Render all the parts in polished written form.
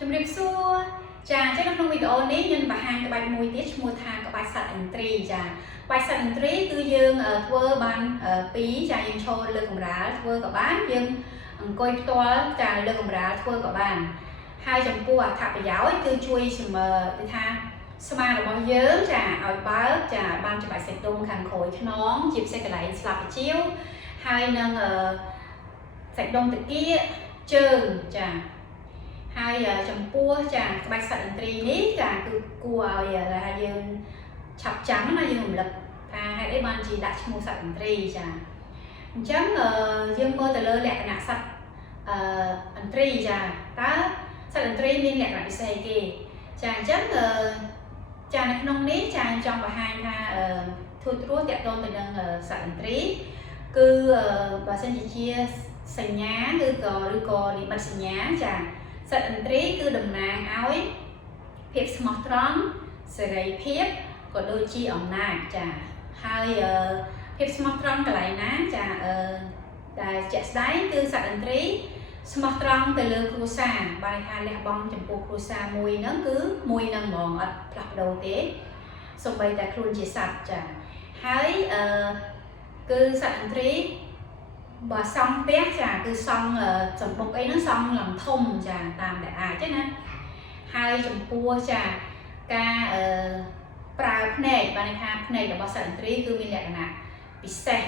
ជំរាបសួរចាអញ្ចឹងក្នុងវីដេអូនេះខ្ញុំបង្ហាញក្បាច់មួយទៀតឈ្មោះថាក្បាច់សត្វឥន្ទ្រីចាក្បាច់សត្វឥន្ទ្រីគឺយើងធ្វើបានពីរចាយើងឈរលើកម្រាលធ្វើក៏បានយើងអង្គុយផ្ទាល់ចាលើកម្រាលធ្វើក៏បានហើយចំពោះអត្ថប្រយោជន៍គឺជួយគឺថាស្មារបស់យើងចាឲ្យបើកចាបានច្បាច់សាច់ដុំខាងក្រោយខ្នងជាពិសេសកន្លែងស្លាបបញ្ជាវហើយនឹងសាច់ដុំតាគៀកជើងចាហើយចំពោះចាក្បាច់សត្វឥន្ទ្រីនេះចាគឺគួរឲ្យថាយើងឆាប់ចាំណាយើងរំលឹកថាហេតុអីបានជាដាក់ឈ្មោះសត្វឥន្ទ្រីចាអញ្ចឹងយើងមើលទៅលើលក្ខណៈសត្វឥន្ទ្រីចាតើសត្វឥន្ទ្រីមានលក្ខណៈពិសេសអីគេចាអញ្ចឹងចានៅក្នុងនេះចាចង់បង្ហាញថាធូរត្រួសទាក់ទងទៅនឹងសត្វឥន្ទ្រីគឺបើសិនជាសញ្ញាឬក៏និមិត្តសញ្ញាចាសត្វឥន្ទ្រីគឺតំណាងឲ្យភាពស្មោះត្រង់សេរីភាពក៏ដូចជាអំណាចចាហើយភាពស្មោះត្រង់កន្លែងណាចាដែលជាក់ស្ដែងគឺសត្វឥន្ទ្រីស្មោះត្រង់ទៅលើគ្រួសារបានថាលះបង់ចំពោះគ្រួសារមួយហ្នឹងគឺមួយនឹងហ្មងអត់ផ្លាស់ប្ដូរទេសូម្បីតែខ្លួនជាសត្វចាហើយគឺសត្វឥន្ទ្រីបើសង់ផ្ទះចាគឺសង់សម្បុកអីហ្នឹងសង់ឡើងធំចាតាមដែលអាចណាហើយចំពោះចាការប្រើភ្នែកបានថាភ្នែករបស់សត្វឥន្ទ្រីគឺមានលក្ខណៈពិសេស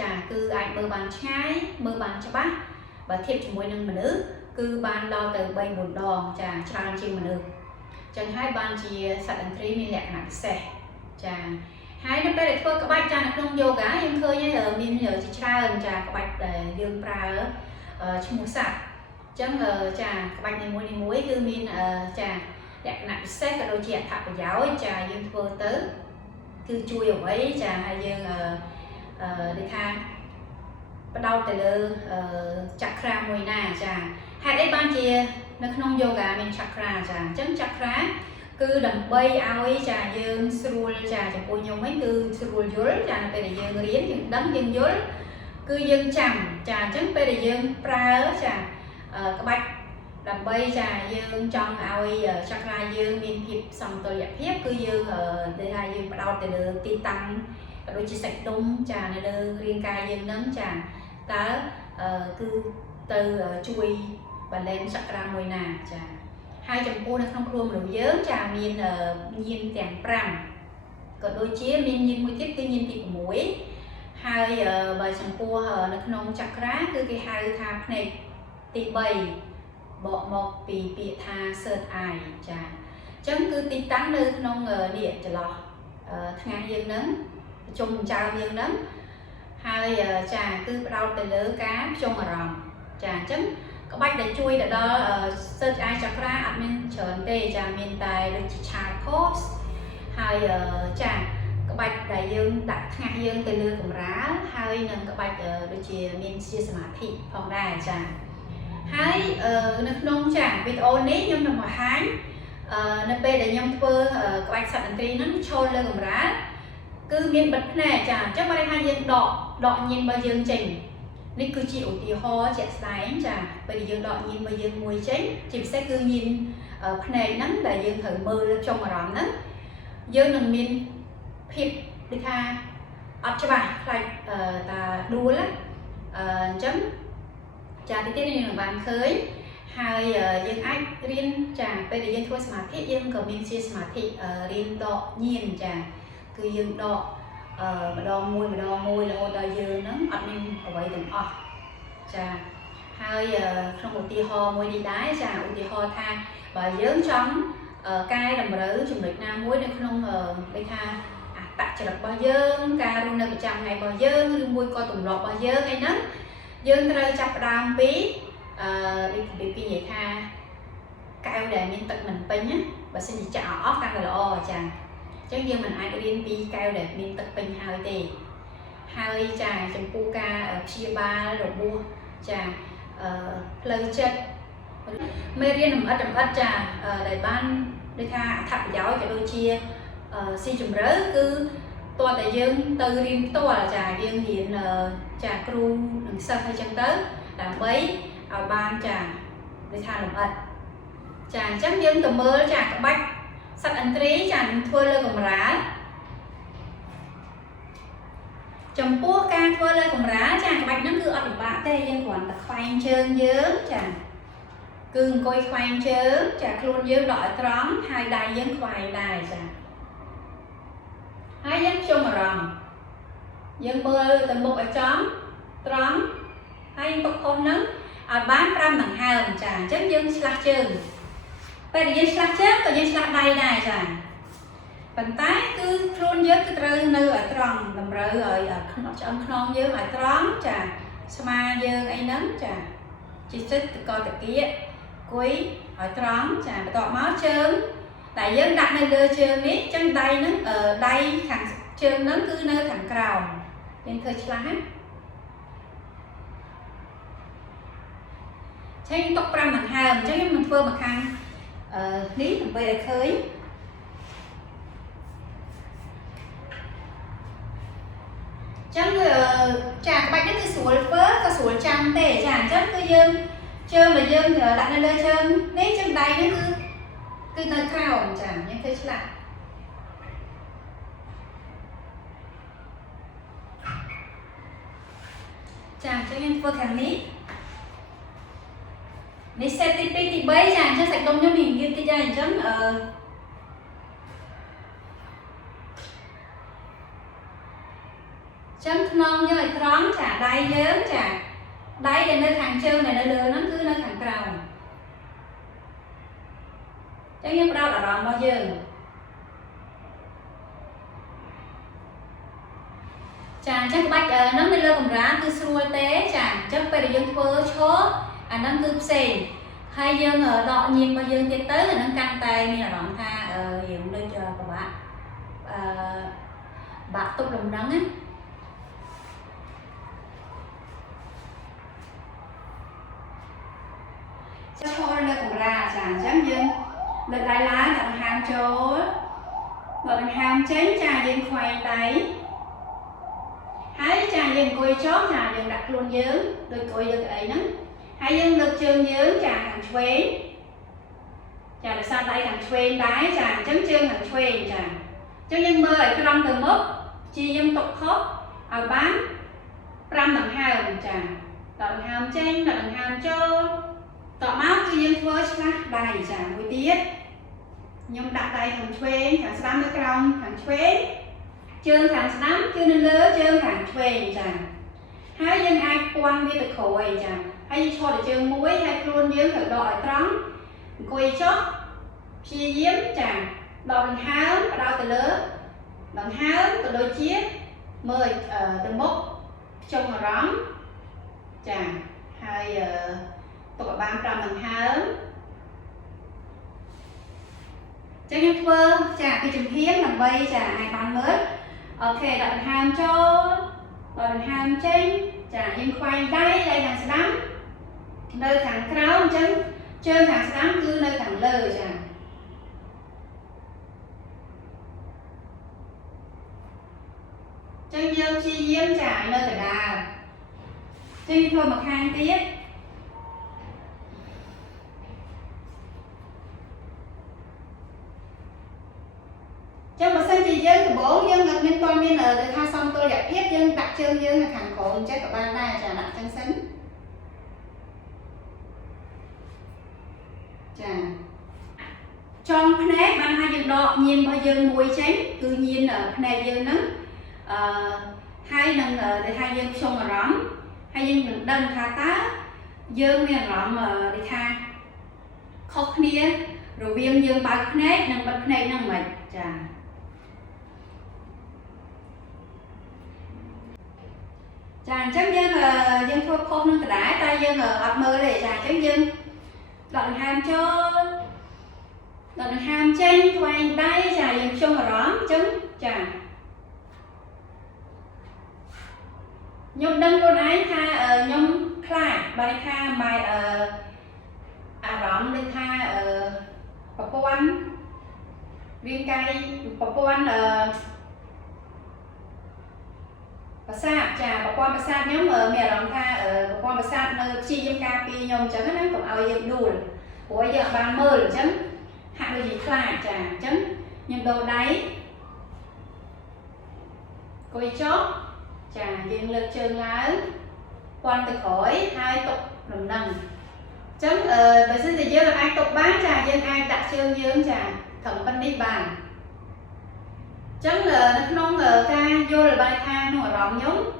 ចាគឺអាចមើលបានឆ្ងាយមើលបានច្បាស់បើធៀបជាមួយនឹងមនុស្សគឺបានដល់ទៅ3-4ដងចាច្រើនជាងមនុស្សចឹងហើយបានជាសត្វឥន្ទ្រីមានលក្ខណៈពិសេសចាហើយនៅពេលដែលធ្វើក្បាច់ចានៅក្នុងយូហ្គាយើងឃើញមានជាច្រើនចាក្បាច់ដែលយើងប្រើឈ្មោះសត្វអញ្ចឹងចាក្បាច់នីមួយៗគឺមានចាលក្ខណៈពិសេសក៏ដូចជាអត្ថប្រយោជន៍ចាយើងធ្វើទៅគឺជួយអ្វីចាហើយយើងដូចថាបដោតទៅលើចក្រាមួយណាចាហេតុអីបានជានៅក្នុងយូហ្គាមានចក្រាចាអញ្ចឹងចក្រាគឺដើម្បីឲ្យចាយើងស្រួលចាចំពោះខ្ញុំវិញគឺស្រួលយល់ចានៅពេលដែលយើងរៀនយើងដឹងយើងយល់គឺយើងចាំចាអញ្ចឹងពេលដែលយើងប្រើចាក្បាច់ដើម្បីចាយើងចង់ឲ្យចក្រាយើងមានភាពសមតុល្យភាពគឺយើងដែលថាយើងផ្ដោតទៅលើទីតាំងក៏ដូចជាសាច់ដុំចានៅលើរាងកាយយើងនឹងចាតើគឺទៅជួយបលែងចក្រាមួយណាចាហើយចំពោះនៅក្នុងខ្លួនមនុស្សយើងចាមានញៀនទាំង5ក៏ដូចជាមានញៀនមួយទៀតគឺញៀនទី6ហើយបើចំពោះនៅក្នុងចក្រាគឺគេហៅថាភ្នែកទី3បកមកពីពាក្យថា third eye ចាអញ្ចឹងគឺទីតាំងនៅក្នុងនេះចន្លោះថ្ងាសយើងនឹងប្រជុំចើមយើងនឹងហើយចាគឺផ្ដោតទៅលើការភ្ជាប់អារម្មណ៍ចាអញ្ចឹងក្បាច់ដែលជួយទៅដល់ search eye chakra អត់មានច្រើនទេចាមានតែដូចជា chart pose ហើយចាក្បាច់ដែលយើងដាក់ថ្ងាសយើងទៅលើកម្រាលហើយនឹងក្បាច់ដូចជាមានជាសមាធិផងដែរចាហើយនៅក្នុងចាវីដេអូនេះខ្ញុំនឹងបង្ហាញនៅពេលដែលខ្ញុំធ្វើក្បាច់សត្វឥន្ទ្រីហ្នឹងឈរលើកម្រាលគឺមានបិទភ្នែកចាអញ្ចឹងបើថាយើងដកញៀនរបស់យើងចេញនេះគឺជាឧទាហរណ៍ជាក់ស្ដែងចាពេលដែលយើងដកញៀនរបស់យើងមួយចេញជាពិសេសគឺញៀនភ្នែកហ្នឹងដែលយើងត្រូវមើលចុងអារម្មណ៍ហ្នឹងយើងនឹងមានភាពដូចថាអត់ច្បាស់ខ្លាចតាដួលអញ្ចឹងចាទីទៀតយើងនឹងបានឃើញហើយយើងអាចរៀនចាពេលដែលយើងធ្វើសមាធិយើងក៏មានជាសមាធិរៀនដកញៀនចាគឺយើងដកម្ដងមួយរហូតដល់យើងហ្នឹងអត់មានអ្វីទាំងអស់ចាហើយក្នុងឧទាហរណ៍មួយនេះដែរចាឧទាហរណ៍ថាបើយើងចង់កែតម្រូវចំណុចណាមួយនៅក្នុងដូចថាអត្តចរិតរបស់យើងការរស់នៅប្រចាំថ្ងៃរបស់យើងឬមួយក៏ទម្លាប់របស់យើងអីហ្នឹងយើងត្រូវចាប់ផ្ដើមពីដូចនិយាយថាកែវដែលមានទឹកមិនពេញណាបើសិនជាចាក់អស់កាន់តែល្អចាអញ្ចឹងយើងមិនអាចរៀនពីកែវដែលមានទឹកពេញហើយទេហើយចាចំពោះការព្យាបាលរបួសចាផ្លូវចិត្តមេរៀនលម្អិតចាដែលបានដូចថាអត្ថប្រយោជន៍ក៏ដូចជាស៊ីជម្រៅគឺតើតែយើងទៅរៀនផ្ទាល់ចាយើងរៀនចាគ្រូនិងសិស្សអីចឹងទៅដើម្បីឲ្យបានចាដូចថាលម្អិត ចាអញ្ចឹងយើងទៅមើលចាក្បាច់សត្វឥន្ទ្រីចានឹងធ្វើលើកម្រាលចំពោះការធ្វើលើកម្រាលចាក្បាច់ហ្នឹងគឺអត់ពិបាកទេយើងគ្រាន់តែខ្វែងជើងយើងចាគឺអង្គុយខ្វែងជើងចាខ្លួនយើងដកឲ្យត្រង់ហើយដៃយើងខ្វែងដែរចាហើយយើងជុំអារម្មណ៍យើងមើលទៅមុខឲ្យចំត្រង់ហើយទុកខុសហ្នឹងឲ្យបាន5ដង្ហើមចាអញ្ចឹងយើងឆ្លាស់ជើងពេលដែលយើងឆ្លាស់ជើងក៏យើងឆ្លាស់ដៃដែរចាប៉ុន្តែគឺខ្លួនយើងគឺត្រូវនៅឲ្យត្រង់តម្រូវឲ្យឆ្អឹងខ្នងយើងឲ្យត្រង់ចាស្មាយើងអីហ្នឹងចាជាសិទ្ធិក៏តាគៀកគួយឲ្យត្រង់ចាបន្ទាប់មកជើងតែយើងដាក់នៅលើជើងនេះអញ្ចឹងដៃហ្នឹងដៃខាងជើងហ្នឹងគឺនៅខាងក្រោមយើងធ្វើឆ្លាស់ណាឆេញទុក5ដង្ហើមអញ្ចឹងខ្ញុំនឹងធ្វើមកខាងនេះដើម្បីឲ្យឃើញចឹងចាក្បាច់នេះគឺស្រួលធ្វើក៏ស្រួលចាំទេចាអញ្ចឹងគឺយើងជើងដែលយើងដាក់នៅលើជើងនេះជើងដៃនេះគឺនៅក្រោមចាយើងធ្វើឆ្លាក់ចាអញ្ចឹងយើងធ្វើខាងនេះនេះសេតទី2ទី3ចាអញ្ចឹងសាច់ដុំខ្ញុំមានទៀតតិចហើយអញ្ចឹងចឹងខ្នងយើងឲ្យត្រង់ចាដៃយើងចាដៃដែលនៅខាងជើងដែលនៅលើហ្នឹងគឺនៅខាងក្រោមចឹងយើងផ្ដោតអារម្មណ៍របស់យើងចាអញ្ចឹងក្បាច់ហ្នឹងនៅលើកម្រាលគឺស្រួលទេចាអញ្ចឹងពេលដែលយើងធ្វើឈរអាហ្នឹងគឺផ្សេងហើយយើងដកញៀនរបស់យើងទៀតទៅអាហ្នឹងកាន់តែមានអារម្មណ៍ថាយើងដូចពិបាកបាក់ទប់លំនឹងណាឈរលើកម្រាលចាអញ្ចឹងយើងលើកដៃឡើងដាក់ដង្ហើមចូលដកដង្ហើមចេញចាយើងខ្វែងដៃហើយចាយើងអង្គុយចុះចាយើងដាក់ខ្លួនយើងដូចអង្គុយលើកៅអីហ្នឹងហើយយើងលើកជើងយើងចាខាងឆ្វេងចាដោយសារដៃខាងឆ្វេងដែរចាអញ្ចឹងជើងខាងឆ្វេងចាអញ្ចឹងយើងមើលឲ្យត្រង់ទៅមុខជាយើងទុកខុសឲ្យបាន5ដង្ហើមចាដកដង្ហើមចេញដកដង្ហើមចូលតមកគឺយើងធ្វើឆ្លាស់ដៃចាមួយទៀតខ្ញុំដាក់ដៃខាងឆ្វេងខាងស្ដាំនៅក្រោមខាងឆ្វេងជើងខាងស្ដាំគឺនៅលើជើងខាងឆ្វេងចាហើយយើងអាចពាន់វាទៅក្រោយចាហើយយើងឈរទៅជើងមួយហើយខ្លួនយើងត្រូវដកឲ្យត្រង់អង្គុយចុះព្យាយាមចាដកដង្ហើមបដោតទៅលើដង្ហើមក៏ដូចជាមើលទៅមុខចុងអារម្មណ៍ចាហើយទុកឲ្យបាន5ដង្ហើមចឹងខ្ញុំធ្វើចាពីជំហានដើម្បីចាឲ្យបានមើលអូខេដកដង្ហើមចូលដកដង្ហើមចេញចាយើងខ្វែងដៃខាងស្ដាំនៅខាងក្រោមអញ្ចឹងជើងខាងស្ដាំគឺនៅខាងលើចាចឹងយើងព្យាយាមចាឲ្យនៅកណ្ដាលចឹងធ្វើមកខាងទៀតចឹងបើសិនជាយើងដំបូងយើងអត់មានទាន់មានគេថាសមតុល្យភាពយើងដាក់ជើងយើងនៅខាងក្រោមចេះក៏បានដែរចាដាក់ចឹងសិនចាចងភ្នែកបានថាយើងដកញៀនរបស់យើងមួយចេញគឺញៀនភ្នែកយើងហ្នឹងហើយនឹងដែលថាយើងខ្ជុំអារម្មណ៍ហើយយើងនឹងដឹងថាតើយើងមានអារម្មណ៍ដែលថាខុសគ្នារវាងយើងបើកភ្នែកនិងបិទភ្នែកហ្នឹងមិនចាចាអញ្ចឹងយើងធ្វើខុសនឹងដដែលតែយើងអត់មើលទេចាអញ្ចឹងយើងដកដង្ហើមចូលដកដង្ហើមចេញខ្វែងដៃចាយើងខ្ជុំអារម្មណ៍អញ្ចឹងចាខ្ញុំដឹងខ្លួនឯងថាខ្ញុំខ្លាចបើថាម៉ែអារម្មណ៍ដូចថាប្រព័ន្ធរាងកាយប្រព័ន្ធប្រសាទចាប្រព័ន្ធប្រសាទខ្ញុំមានអារម្មណ៍ថាប្រព័ន្ធប្រសាទនៅព្យាយាមការពារខ្ញុំអញ្ចឹងណាកុំឲ្យយើងដួល của giờ ban mơ rồi chứ hạ đôi gì lại chả chứ nhưng đồ đáy coi chót chả dương lực trường lái quan từ khỏi hai tục làm nâng chấm bởi xin thì dương là ai tục bán chả dương ai đặt chương dương chả thẩm văn đi bàn chấm nó ngờ ca vô là bài tha nó ở rộng nhóm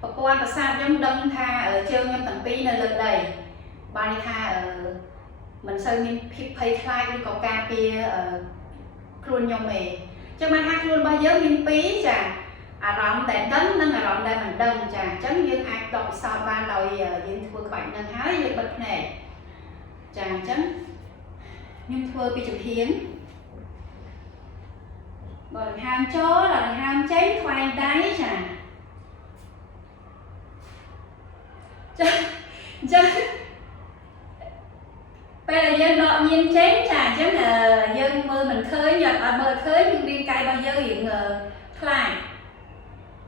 và quan và sao nhóm đâm tha ở chương nhóm tầng pi nơi lên đầy bài tha ở mình sơn mình phải khai đi có ca pia luôn nhau mề cho mà hai luôn bao giờ mình pí chả rộng để đấng nâng rộng để mình đâm chả chấm dương ai đọc sao ban đầu dương thua khỏi nâng hái dương bật này chả chấm nhưng thua bị chụp hiến bởi ham chó là ham cháy khoai đáy chả bây giờ dân đọ nhiên chén chả chứ là dân mơ mình khơi nhật mơ khơi nhưng đi cay bao giờ hiện khai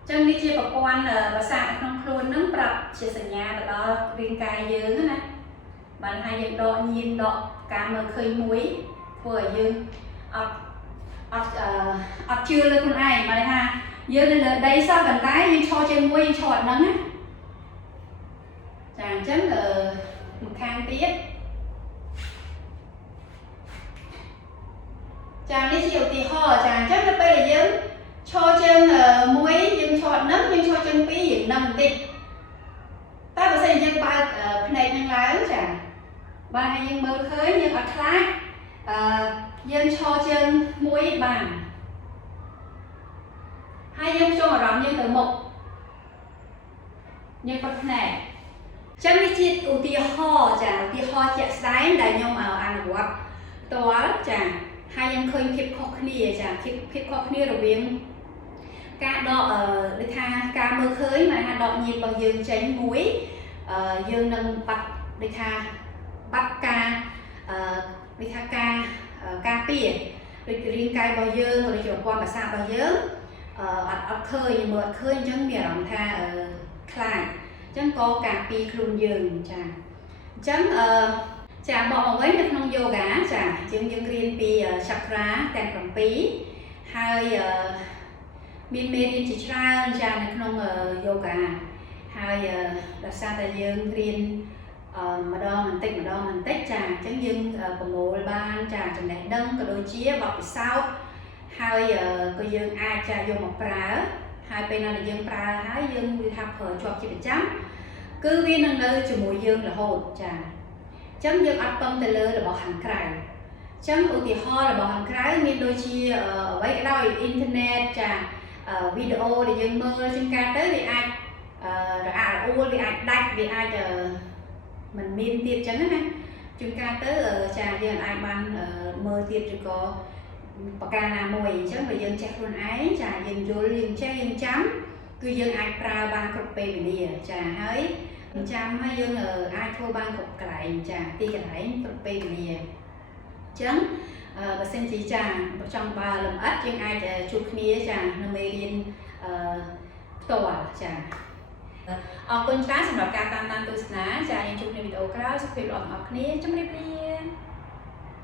chân đi chia bọc quan và sạc không luôn nắng bập chia sẻ nhà và đó riêng cay dướng này bạn hai dân đọ nhiên đọ cả mơ khơi muối vừa dương chưa lên con ai mà đây ha giờ đây đây sao bàn tay như cho trên muối cho nắng á chàng chấm là một khang tiết chàng đi chiều thì ho chàng chắc là bây giờ dương cho chân muối dương cho nấm nhưng cho chân pí dương nằm đi ta có xây dương ba này nhân lái chàng ba hay dương mơ khơi nhưng ở khác dương cho chân muối bàn hai dương cho rộng như từ một nhưng có này chẳng đi chiết ưu tiên ho chàng ưu tiên ho chạy sáng đại nhau ở ăn của toán chàng hai em khơi khiếp khó khăn chàng khiếp khó khăn rồi biến ca đọ ở đây tha ca mơ khơi mà ha đọ nhiệt bằng dương tránh muối dương nâng bắt đây tha bắt ca đây tha ca pìa rồi riêng cay bao dương rồi chiều qua mà sao bao dương ắt khơi nhưng mà khơi chẳng mẹ lòng tha khai chẳng có cà pi luôn dương chàng chẳng chàng bỏ với được nông yoga chàng chứng những riêng pi chakra tên cầm pí hai miền miền chỉ ra chàng được nông yoga hai là sao ta dương riêng mà đo mình tích chàng chứng dương của mồ ban chàng trong này đông cái đôi chia bọc sau hai có dương ai cha vô một prá hai bên là dương prá hai dương vi tháp hở cho chị chấm cứ viên năng nơi cho mùi dương là hồn chàng chấm dương áp tâm từ lơ là bỏ hàng cài chấm ưu tiên ho là bỏ hàng cái mình đôi chi ở cái đôi internet chàng video để dương mơ trên ca tới vì ai rồi u vì ai đánh vì ai mình miên tiệp chấm này chúng ca tới ở chàng dương ai ban mơ tiệp chỉ có bạc ca nào mùi chấm và dương chắc luôn ái chàng dương vô liền che dương chấm cứ dương ai pra ban cột bề bìa chà hơi trăm hay dương ở ai thua ban cột cái chà ti cái đấy cột bề bìa chấm và xem chỉ chà trong ba làm ắt dương ai chụp nia chà nó mê liên tòa chà con cá sầm đỏ cá tam tam tu sná chà những chụp video cái đó sẽ bị lọt ở nia chấm đi